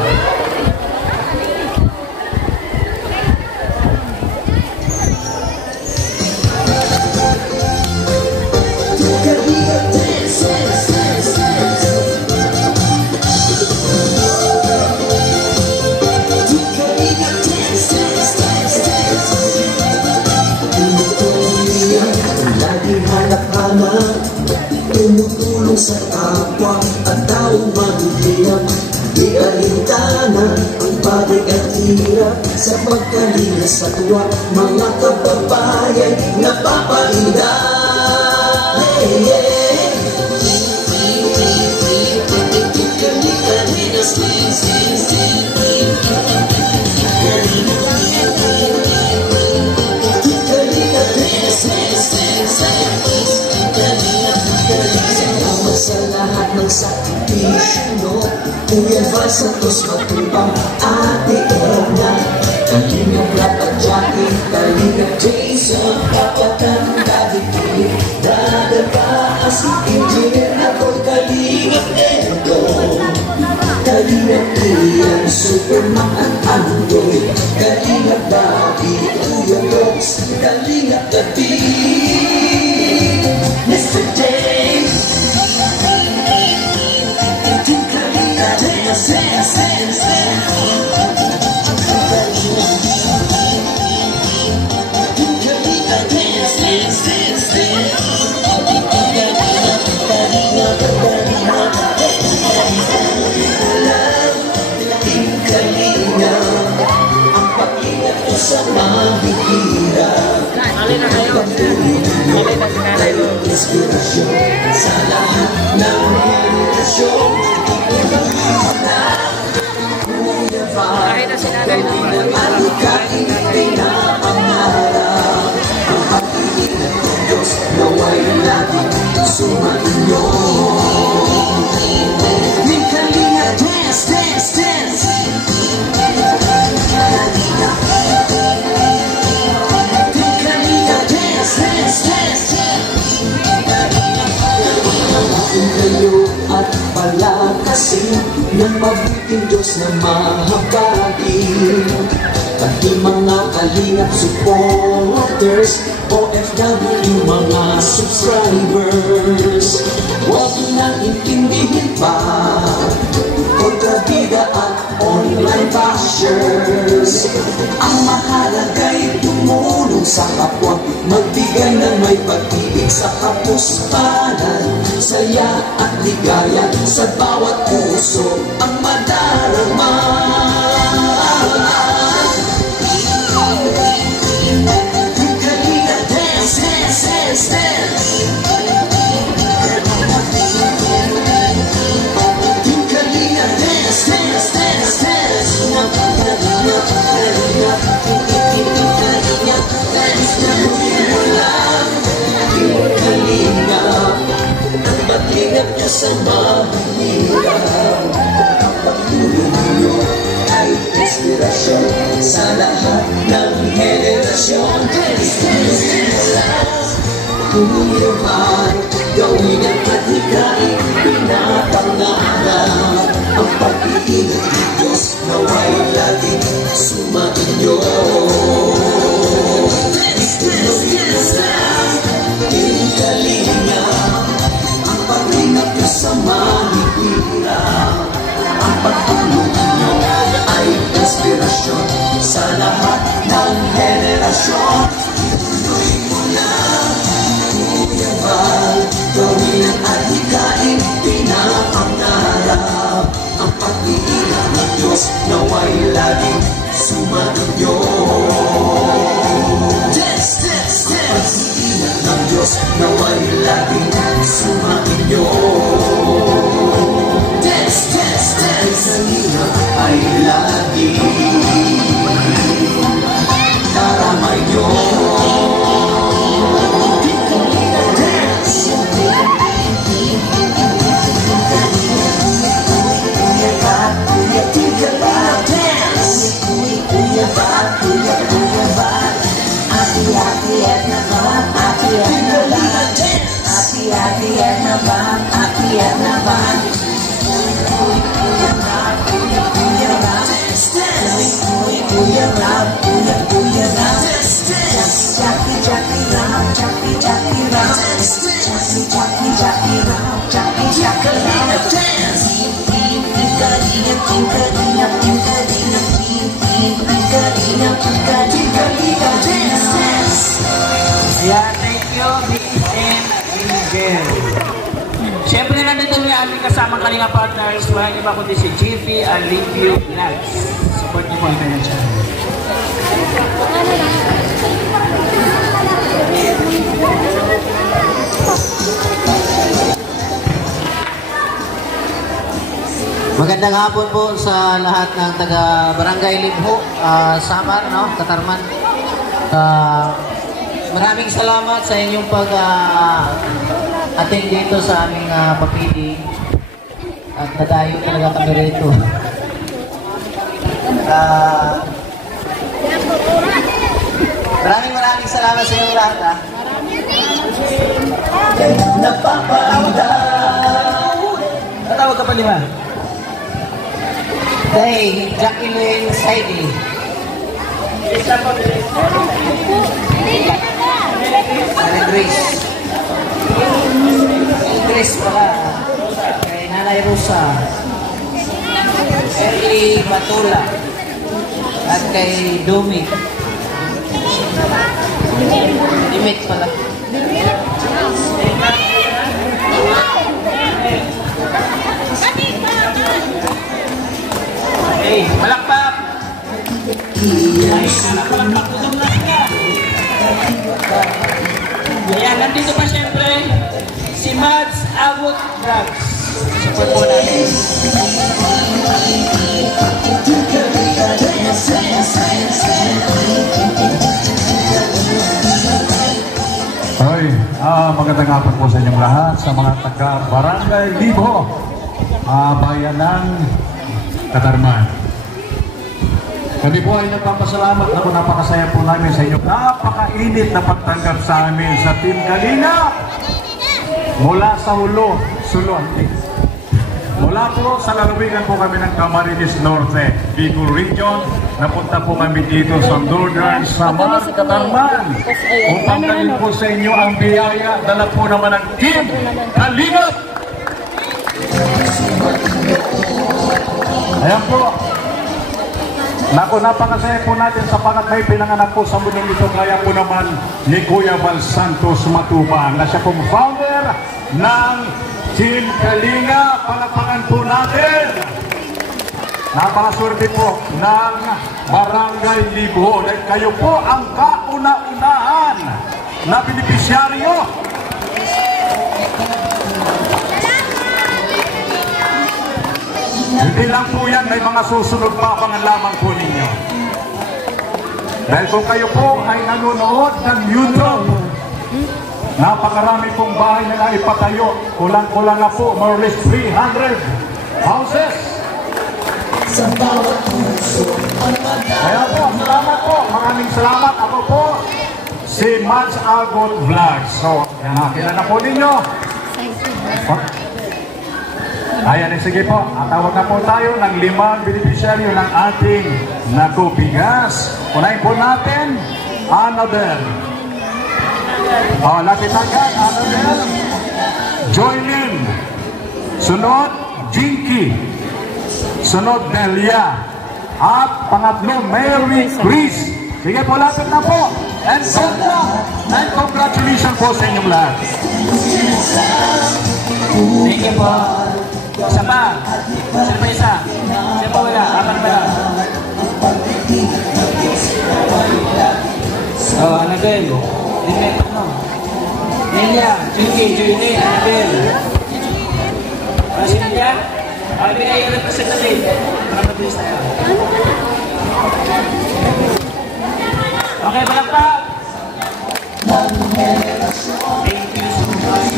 Tumutulong sa kapwa at taong mahihirap. Di alintana ang pagod at hirap sa pagkalinga sa tuwa. Mga kababayan napapahinga. Sa lahat ng sakripisyo, Kuya Val Santos Matubang, Ate Edna, Kalinga Prab at Jackie, Kalinga Jason, Kapatang David Philip, Brother Baas, Engineer Ako'y Kalinga Edo, Kalinga Ian, Superman at Andoy, Kalinga David, Kuya Rox, Kalinga David, Mr. James, sa mahihirap. Alin na kayo? Alin na sinalay mo? Inspirasyon sa lahat ng henerasyon. Kuya Val, Kahit na sinalay mo. ang kahit pinapangarap. Ang pag-ibig ng Diyos naway laging sumainyo. May Kalinga dance, dance, dance. Kayo at palakasin ng mabuting Diyos na mahaba. natin. Pati mga kalingap supporters, OFW mga subscribers, huwag nang intindihin pa kontrabida at online bashers. Ang mahalaga'y tumulong sa kapwa, magbigay ng may pag-ibig sa kapuspanan, saya at ligaya sa bawat puso ang madarama. Ingat niya sa mahirap, ang pagtulong niyo ay inspirasyon sa lahat ng henerasyon. Kuya man, gawin ang adhikain, pinapangarap ang pag-iingat ng Diyos nawa'y laging sumainyo. Pag-ingat ka sa mahihirap, ang pagtulong niyo ay inspirasyon sa lahat ng henerasyon. Tuloy mo na, Kuya Val, gawin ang adhikain, pinapangarap ang pag-iingat ng Diyos nawa'y laging sumainyo. Ang pag-iingat ng Diyos nawa'y laging sumainyo. Ang salina ay laging karamay nyo. Yeah, thank you, Miss and Angel. Siyempre nandito yung aming kasamang kalinga partners. Walang iba kundi si Jiffy Alivio Vlogs. Support niyo po ang kanyang channel. Magandang hapon po sa lahat ng taga Barangay Libho, Samar, no? Katarman. Maraming salamat sa inyong pag-attend dito sa aming papili. At nadayo talaga kami rito. Maraming salamat sa inyong lahat. Natawag ka pa lima? Kay Jacqueline Saidi. Grace pala. Kay Nanay Rosa. Erly Batula. At kay Domi. Limit pala. Hey, malakpak! Ay, malakpak po sa mga. Ayan, nandito pa siyempre si Mads Abot Vlogs. Support po natin. Hoy, magandang hapon po sa inyong lahat, sa mga taga Barangay Libho, bayan ng Katarman. Kami po ay nagpapasalamat na po, napakasaya po namin sa inyong napakainit na pagtanggap sa amin sa Team Kalinga mula sa Hulo, Sulon. Mula po sa lalawigan po kami ng Camarines Norte, Bicol Region. Napunta po kami dito sa Northern Samar, Katarman upang dalhin po sa inyo ang biyaya. Dala po naman ang Team Kalingap. Ayan po. Naku, napakasaya po natin sapagat may pinanganak po sa mundong ito. Kaya po naman ni Kuya Val Santos Matubang na siya pong founder ng Team Kalinga. Palakpakan po natin. Napakaswerte po ng Barangay Libho dahil kayo po ang kauna-unahan na benepisyaryo. Hindi lang po yan, may mga susunod pa pangalaman po ninyo. Dahil kung kayo po ay nanonood ng YouTube, napakarami pong bahay na ipatayo. Kulang-kulang na po, more or less 300 houses. Kaya po, salamat po. Maraming salamat. Ako po, si Mads Agot Vlog. So, yan nakilala na po ninyo. Ayan, sige po. Tawag na po tayo ng 5 beneficiaryo ng ating nakubigas. Unahin po natin, Annabel. Lapit agad, Annabel. Joylyn. Sunod, Jinky. Sunod, Delia. At pangatlo, Mary Chris. Sige po, lapit na po. And congratulations po sa inyong lahat. Thank you po. Isa pa. Isa pa isa. Isa pa wala. Apat pa lang. Annabel. Dimeto no. Nelia. Jinky. Joylyn. Annabel. Sino niya? Pinay-representative. Nakapabilis tayo. Okay, balakpak. Thank you so much.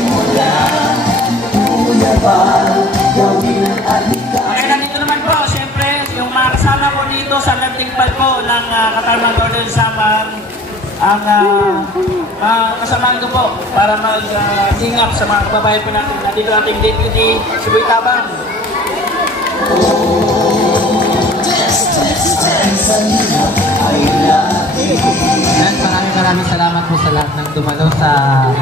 Okay, nandito naman po, siyempre, yung mga kasama po dito sa lantingpal po ng Katarman Northern Samar, ang kasamaan ko po para mag-sing up sa mga kababayan po natin. Nandito ating Deputy Siboy Tabang. Maraming salamat po sa lahat ng dumalo sa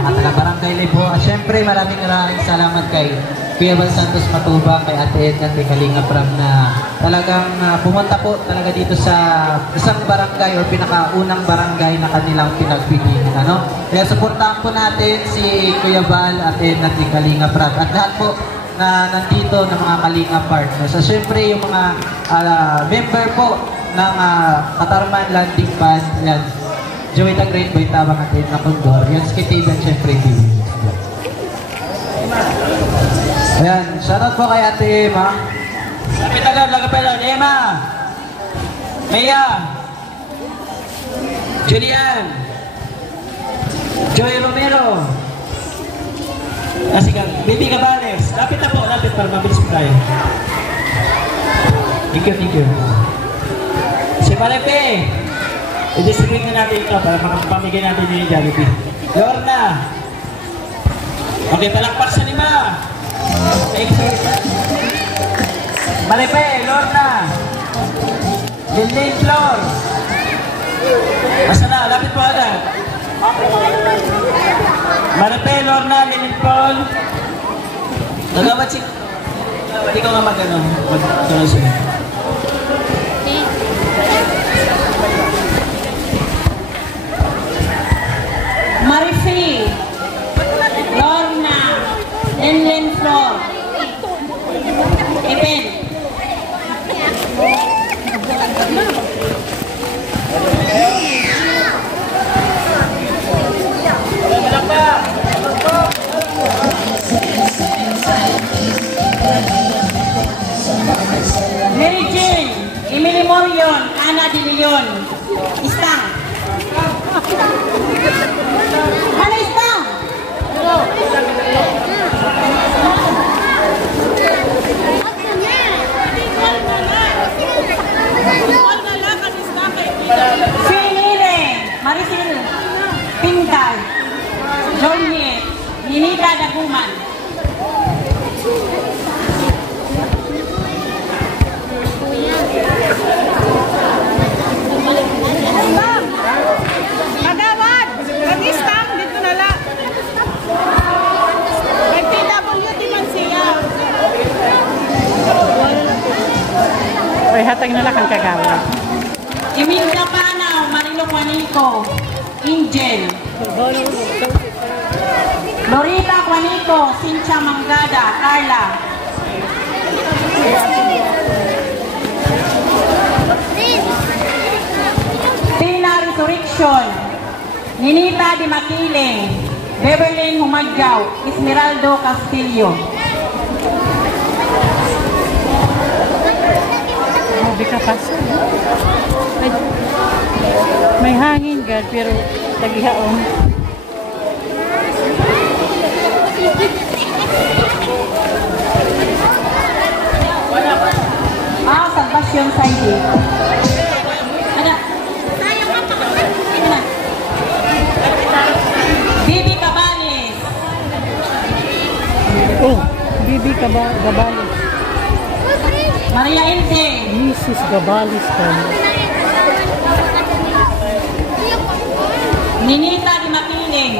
taga-Barangay Libho. At syempre maraming salamat kay Kuya Val Santos Matubang, kay Ate Edna, kay Kalinga Prab na talagang pumunta po talaga dito sa isang barangay o pinakaunang barangay na kanilang pinagpilihan. Ano? Kaya suportahan po natin si Kuya Val, Ate Edna, kay Kalinga Prab at lahat po na nandito ng mga Kalinga partners. So syempre yung mga member po ng Katarman Landing Pad, yan, Joey the Great Boy Tabang at Edna Condor, yan skitiban syempre TV. Ayan, shoutout po kay Ate Emma. Lapit agad, lagapela, Emma, Maya, Julian, Joy Romero, Nasigang, Baby Cabales. Lapit na po, lapit para mabilis po tayo. Thank you, thank you. Si Parepe, i-distribute na natin ito para makapamigay natin yung Jollibee. Lorna. Okay, palakpak sa 5. Parepe, Lorna. Lilin Flor. Basta na, lapit po agad. Parepe, Lorna, Lilin Flor. Nagawad si... Ikaw nga mag-ano. Mag-ano siya. Marifi, Lorna, Lenlen Flor, Eben. Mary Jane, Emily Morion, Ana de Leon, Istang. Mana Istang? Sinire, Marisil, Pintal, Jolniet, Ninita Daguman. nila kang kagawa. Iminda Panaw, Marilo Juanico, Angel. Lorita Juanico, Cynthia Mangada, Carla. Tina Resurrection, Ninita Di Makiling, Beverly Humadjaw, Esmeraldo Castillo. Grabe ka pa. May hangin God, pero tagihaon. Salvacion Saidi. Ada. Bibi Cabales. Oh, Bibi Cabales. Maria Ente. Mrs. Cabales ka. Ninita Di Makiling.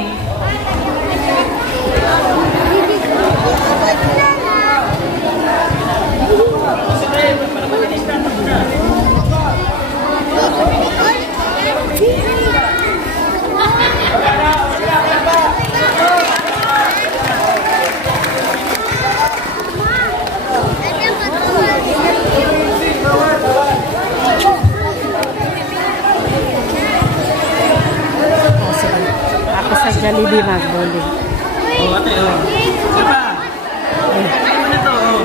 Ako sa Jollibee mag-bowling. Oh, ate, oh. Siapa? Ay, ano to, oh.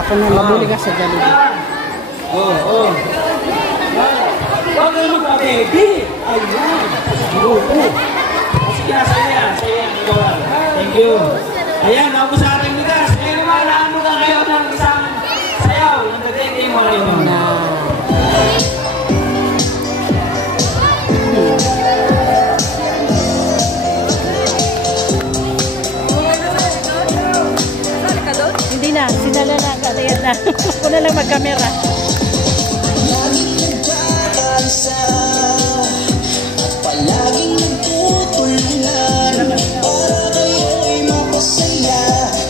Ako na mabulig sa Jollibee. Oh. Huwag kayo magpa-baby. Ayan. Sige na, saya. Thank you. Ayan, naku sa ating ligas. Ngayon naman, naano ka kayo ng isang sayaw. Nagdating mo kayo. Hindi na, sinala na. Katayan na. Ako na lang mag-camera. Palaging nagtutulungan para kayo'y mapasaya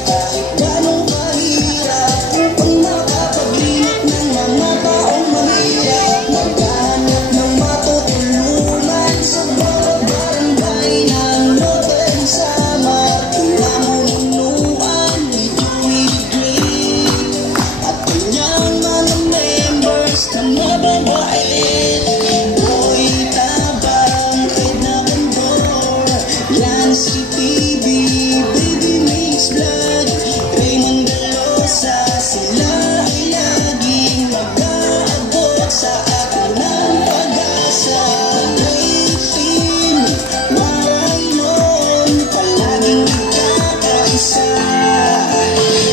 kahit gano'ng kahirap upang makapaglilit ng mga taong mahirap maghanap ng matutulungan sa bawat barangay ng Northern Samar pinamumunuan ni Joey Green at kanyang mga members na mababait. Si TV, Baby Mix Blood, Raymond Galosa, sila ay laging mag-aabot sa akin ng pag-asa. Great team, waray nun, palaging nagkakaisa.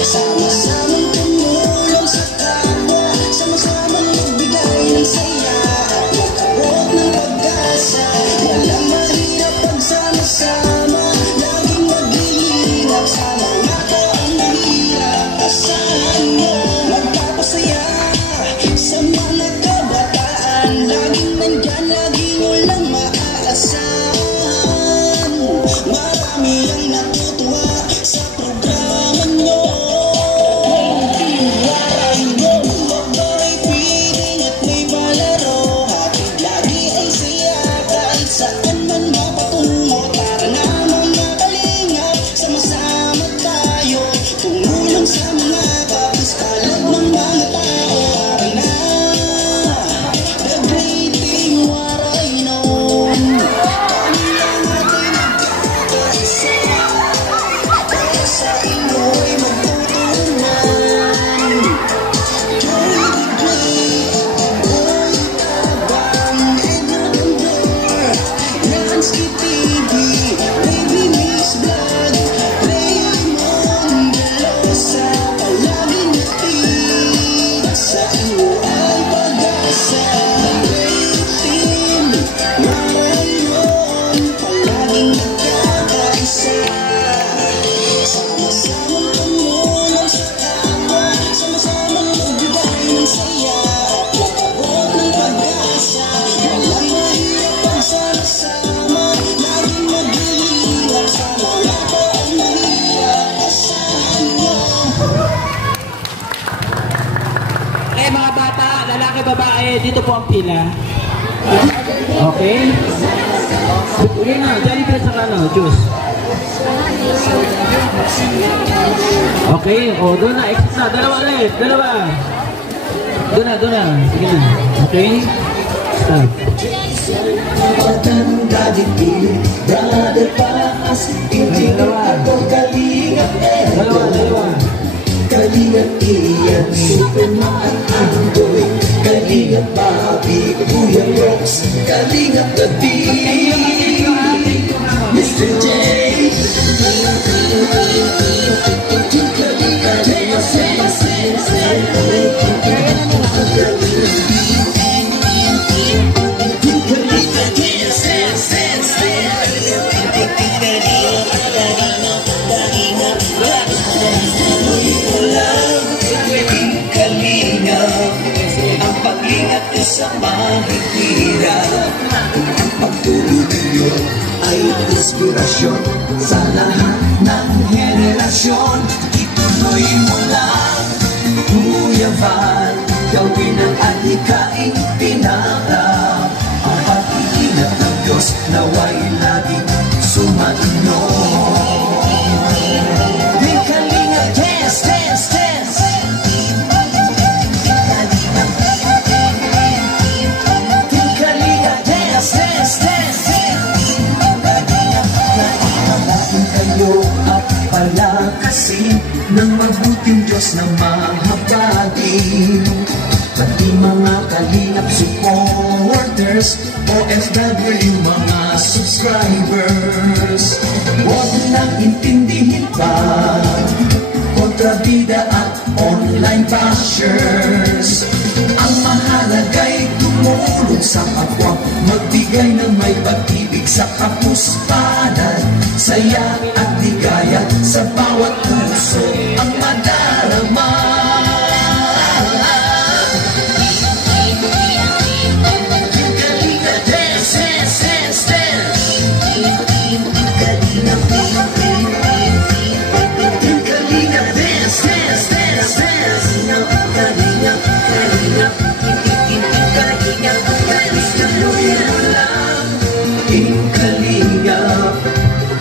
Sama-samang tumulong sa kapwa, sama-samang magbigay ng saya at mag-abot ng pag-asa. Walang mahirap pagsama-sama. babae, dito po ang pila. Okay? Yun na, Jollibee sa ano, juice. Okay, o doon na, exit na, dalawa ulit, dalawa. Doon na, sige na. Okay? Stop. Dalawa. Kalingat iyan, Superman at Andoy, Kalingat Bobby, Kuya Rox, Kalingat David, Mr. J. Sa mahihirap, ang pagtulong ninyo ay inspirasyon sa lahat ng henerasyon. Ituloy mo lang, Kuya Val, gawin ang adhikaing pinarap. Ang pag-iingat ng Diyos naway laging sumainyo. Di kalinga, dance, dance, dance. At palakasin ng mabuting Diyos na mahabagin. Pati mga kalingap supporters, OFW mga subscribers, huwag nang intindihin pa kontrabida at online bashers. Ang mahalaga'y tumulong sa kapwa, magbigay ng may pag-ibig sa kapuspanan, saya at ligaya sa bawat puso ang madarama. Kalinga, dance, dance, dance, dance. Kalinga, dance, dance, dance, dance. Kalinga,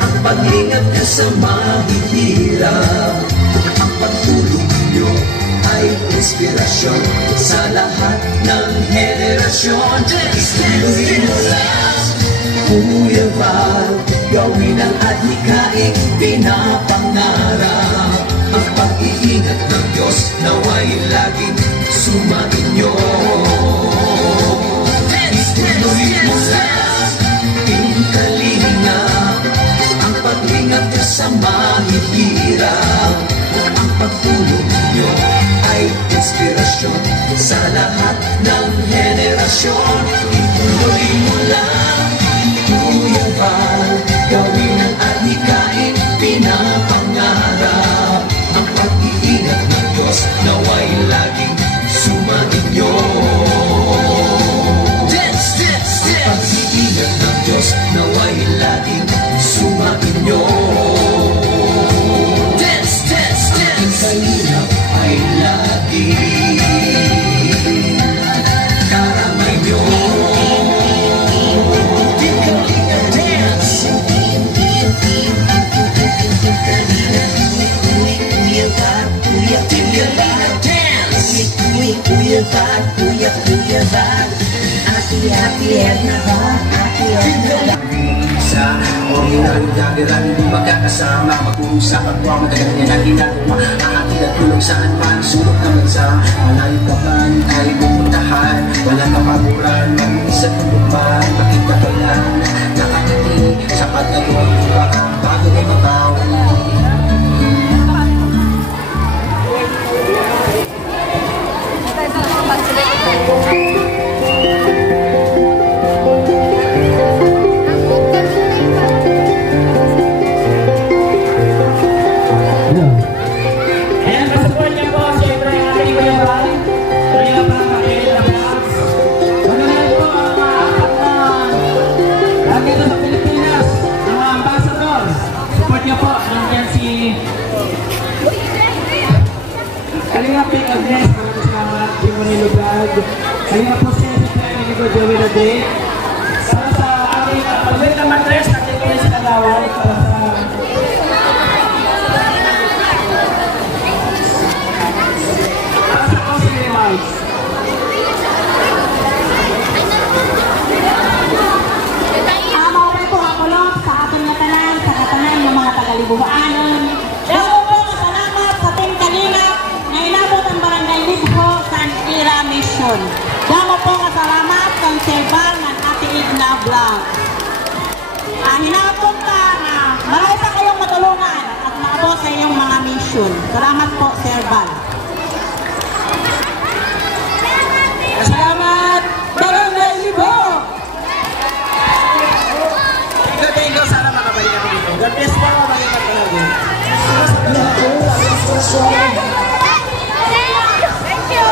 ang pag-ingat niya sa mahihirap, ang pagtulong niyo ay inspirasyon sa lahat ng henerasyon. Ituloy mo lang, Kuya Val, gawin ang adhikaing pinapangarap. Ang pag-iingat ng Diyos naway laging sumainyo. Ituloy mo lang, Kalinga, ang pag-ingat sa mahihirap, ang pagtulong niyo ay inspirasyon sa lahat ng henerasyon. Ituloy mo lang, Kuya Val, gawin ang adhikaing pinapangarap. Ang pag-iingat ng Diyos naway laging sumainyo. Dance, dance, dance. Ang pag-iingat ng Diyos naway laging sumainyo. Dance, dance, dance. Ang kalingap ay laging karamay nyo. Di kalinga, dance. Kuya Val, Kuya Val, dance. Kuya Val, Kuya Val. Ati-ati, Edna Val, ati-ati. Sa original jageran, hindi magkakasama, mag-uusap at huwag matagal niya na ginagawa. Ahatid at tulog saan man, sulok na bansa. Malayo ka man ay pupuntahan, walang kapaguran, mag-isa tulungan. Makita ko lang, nakakati, sapat na yung parang bago ay mabawi. Nandito sa Pilipinas, mga Street. Para sa ating pag-wait na matres, nandito rin sa Kagawad. Para sa closing remarks. Maupay po kapulog sa ating natanan, sa katanan ng mga taga-Libuhaanon. Damo po kasalamat sa Team Kalingap na inabot ang Barangay Libho sa Antira Mission. Damo po kasalamat sa Serbal ng Ate Igna Vlog. Hinapon ka na marami pa kayong matulungan at maabot sa iyong mga mission. Salamat po, Serbal. Salamat, Barangay Libho! Thank you, sana makabalik ako dito. God bless po, mabalik ako lagi. Thank you!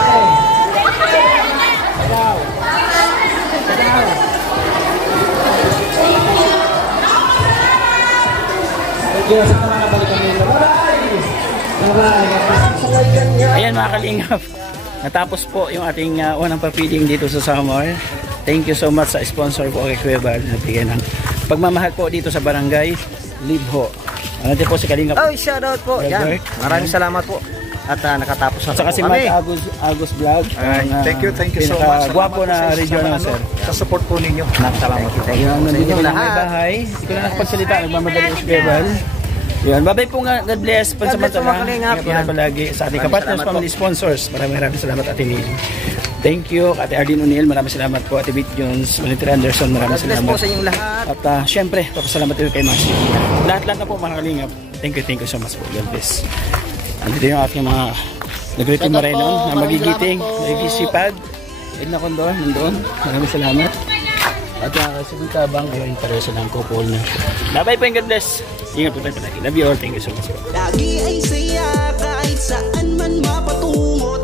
Thank you, sana makabalik ako dito. Bye-bye! Bye-bye! Ayan mga kalingap, natapos po yung ating unang papiling dito sa Samar. Thank you so much sa sponsor po kay Kuya Bal na bigyan ng pagmamahal po dito sa Barangay Libho. Natin po si Kalingap. Oh, shoutout po. Yan. Maraming salamat po. At nakatapos na at saka si kami. Agus Vlog. Thank you so much. Gwapo na regional sir. Sa support po ninyo. Salamat po. Thank you sa inyo lahat. Bahay. Hindi ko na nakapagsalita. Nagmamadali si Kuya Bal. Yan, babay po nga, God bless, pansamantala. Ingat po na palagi sa ating kapatners, family sponsors. Maraming salamat Ate Neil. Thank you, Ate Arlene O'Neill, maraming salamat po. Ate Vic Jones, Valentina Anderson, maraming salamat. God bless po sa inyong lahat. At syempre, papasalamat din kay Mas. Lahat-lahat na po mga kalingap. Thank you so much po. God bless. Andito yung aking mga Negrete Moreno na magigiting, nagisipag. Edna Condor, nandoon. Maraming salamat. At si Tabang, yung intereso ng couple na. Bye-bye po and God bless. Ingat po tayo palagi. Love you all. Thank you so much. Lagi ay saya kahit saan man mapatungo.